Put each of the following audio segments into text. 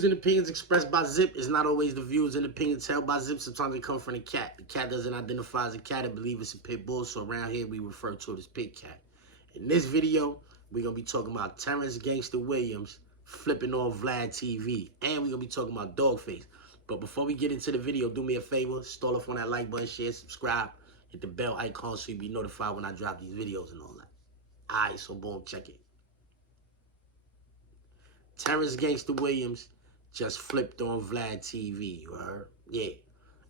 views and opinions expressed by Zip is not always the views and opinions held by Zip. Sometimes they come from the cat. The cat doesn't identify as a cat. I believe it's a pit bull, so around here we refer to it as pit cat. In this video, we're going to be talking about Terrence Gangsta Williams flipping on Vlad TV. And we're going to be talking about Dogface. But before we get into the video, do me a favor. Stall off on that like button, share, subscribe. Hit the bell icon so you'll be notified when I drop these videos and all that. Alright, so boom, check it. Terrence Gangsta Williams just flipped on Vlad TV, you heard? Yeah.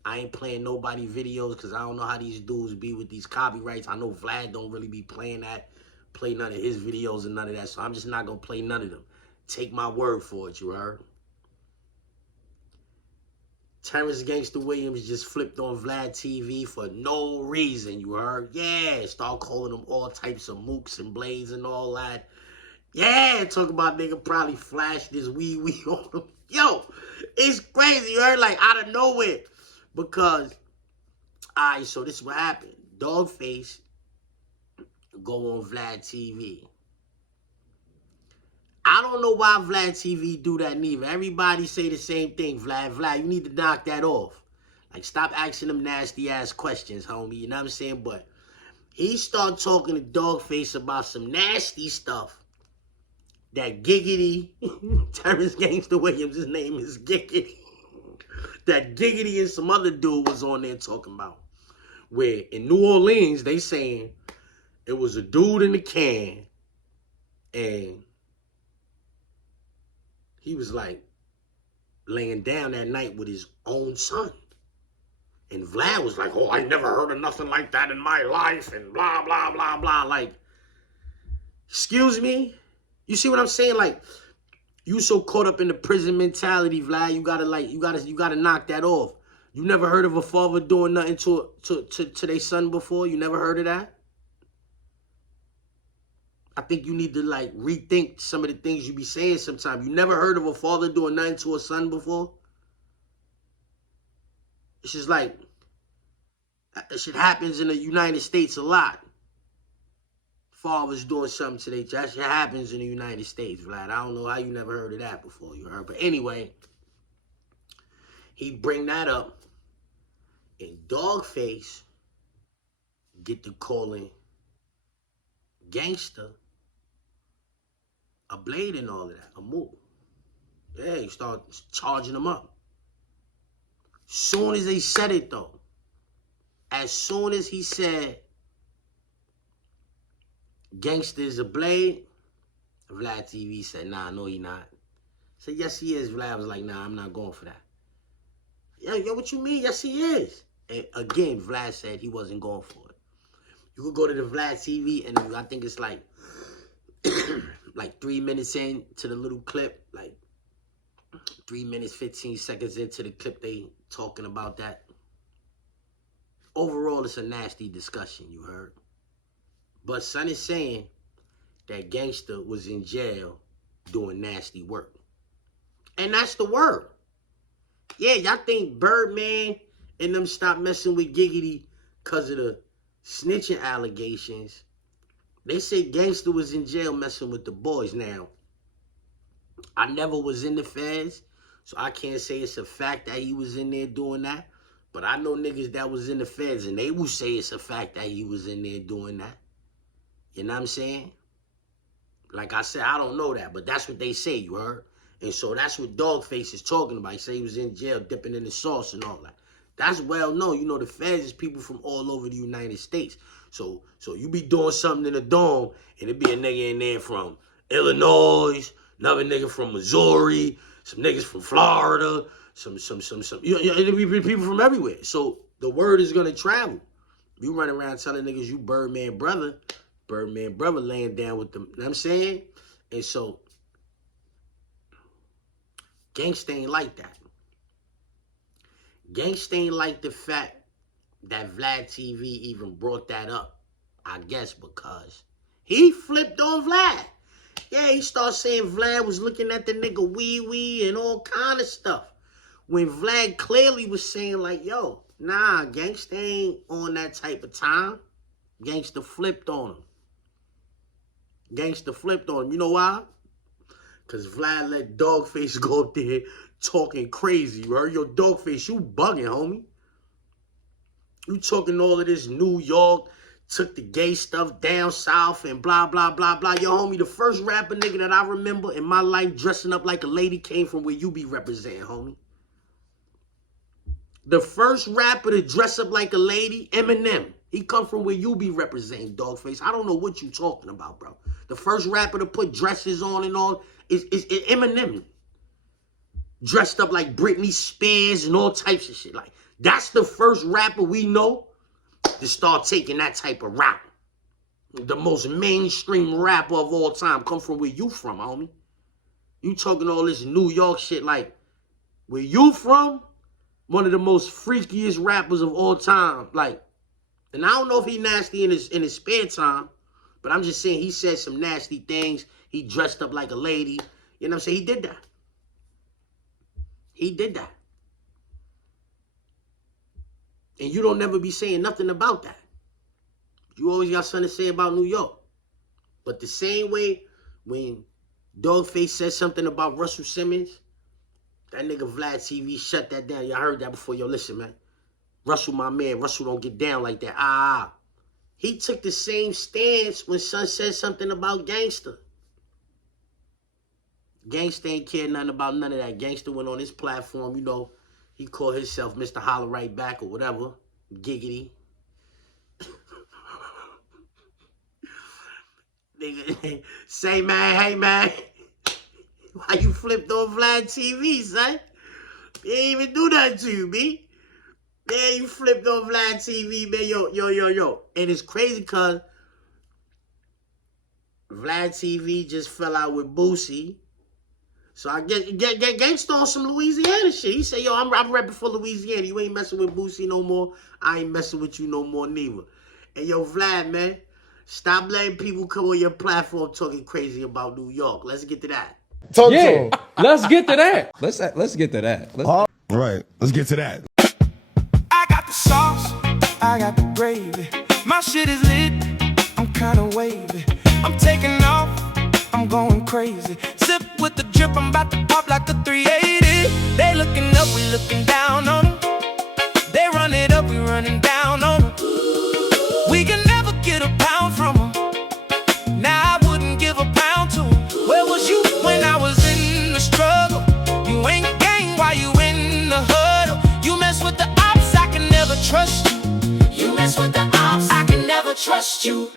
I ain't playing nobody videos because I don't know how these dudes be with these copyrights. I know Vlad don't really be playing play none of his videos and none of that, so I'm just not going to play none of them. Take my word for it, you heard? Terrence Gangsta Williams just flipped on Vlad TV for no reason, you heard? Yeah, start calling them all types of mooks and blades and all that. Yeah, talk about nigga probably flashed this wee on him. Yo, it's crazy, you heard? Like, out of nowhere. Because, alright, so this is what happened. Dogface go on Vlad TV. I don't know why Vlad TV do that neither. Everybody say the same thing, Vlad, you need to knock that off. Like, stop asking them nasty-ass questions, homie, you know what I'm saying? But he started talking to Dogface about some nasty stuff. That Giggity, Terrence Gangsta Williams, his name is Giggity. That Giggity and some other dude was on there talking about. Where in New Orleans, they saying it was a dude in a can and he was like laying down that night with his own son. And Vlad was like, oh, I never heard of nothing like that in my life and blah, blah, blah, blah. Like, excuse me? You see what I'm saying? Like, you so caught up in the prison mentality, Vlad. You gotta knock that off. You never heard of a father doing nothing to their son before? You never heard of that? I think you need to like rethink some of the things you be saying sometimes. You never heard of a father doing nothing to a son before? It's just like, that shit happens in the United States a lot. Fathers doing something to their child. That shit happens in the United States, Vlad. I don't know how you never heard of that before, you heard. But anyway, he bring that up, and Dogface get to calling Gangsta a blade and all of that, a move. Yeah, he start charging him up. Soon as they said it, though, as soon as he said Gangsta is a blade, Vlad TV said, nah, no, he not. Said, yes, he is. Vlad was like, nah, I'm not going for that. Yo, what you mean? Yes, he is. And again, Vlad said he wasn't going for it. You could go to the Vlad TV, and I think it's like, like 3 minutes into the little clip, like 3 minutes, 15 seconds into the clip, they talking about that. Overall, it's a nasty discussion, you heard. But son is saying that Gangsta was in jail doing nasty work. And that's the word. Yeah, y'all think Birdman and them stopped messing with Giggity because of the snitching allegations. They say Gangsta was in jail messing with the boys. Now, I never was in the feds, so I can't say it's a fact that he was in there doing that. But I know niggas that was in the feds, and they will say it's a fact that he was in there doing that. You know what I'm saying? Like I said, I don't know that, but that's what they say, you heard? And so that's what Dogface is talking about. He said he was in jail dipping in the sauce and all that. That's well known. You know, the feds is people from all over the United States. So you be doing something in the dome, and it be a nigga in there from Illinois, another nigga from Missouri, some niggas from Florida, some. It be people from everywhere. So the word is gonna travel. You run around telling niggas you Birdman brother laying down with them. You know what I'm saying? And so, Gangsta ain't like that. Gangsta ain't like the fact that Vlad TV even brought that up. I guess because he flipped on Vlad. Yeah, he started saying Vlad was looking at the nigga wee and all kind of stuff. When Vlad clearly was saying like, yo, nah, Gangsta ain't on that type of time. Gangsta flipped on him. You know why? Cause Vlad let Dogface go up there talking crazy. You heard? Yo, Dogface, you bugging, homie. You talking all of this New York, took the gay stuff down south and blah, blah, blah, blah. Yo, homie, the first rapper nigga that I remember in my life dressing up like a lady came from where you be representing, homie. The first rapper to dress up like a lady, Eminem. He come from where you be representing, Dogface. I don't know what you talking about, bro. The first rapper to put dresses on and all is Eminem. Dressed up like Britney Spears and all types of shit. Like, that's the first rapper we know to start taking that type of rap. The most mainstream rapper of all time come from where you from, homie. You talking all this New York shit like, where you from? One of the most freakiest rappers of all time. Like, and I don't know if he nasty in his spare time, but I'm just saying he said some nasty things. He dressed up like a lady. You know what I'm saying? He did that. He did that. And you don't never be saying nothing about that. You always got something to say about New York. But the same way when Dogface said something about Russell Simmons, that nigga Vlad TV shut that down. Y'all heard that before. Yo, listen, man. Russell, my man. Russell don't get down like that. He took the same stance when Son said something about Gangsta. Gangsta ain't care nothing about none of that. Gangsta went on his platform, you know, he called himself Mr. Holler Right Back or whatever. Giggity. Nigga, say, man, hey, man. Why you flipped on Vlad TV, son? They ain't even do nothing to you, B. Man, you flipped on Vlad TV, man. Yo. And it's crazy because Vlad TV just fell out with Boosie. So I get Gangsta on some Louisiana shit. He said, yo, I'm repping for Louisiana. You ain't messing with Boosie no more. I ain't messing with you no more neither. And yo, Vlad, man, stop letting people come on your platform talking crazy about New York. Let's get to that. Let's get to that. Let's get to that. All right, let's get to that. I got the sauce, I got the gravy. My shit is lit, I'm kinda wavy. I'm taking off, I'm going crazy. Zip with the drip, I'm about to pop like a 380. They looking up, we looking down on them. They run it up, we running down on them. We can never get a pound from them. Now I wouldn't give a pound to them. Where was you when I was in the struggle? You ain't gang while you in the huddle. You mess with the ops, I can never trust you. You mess with the ops, I can never trust you.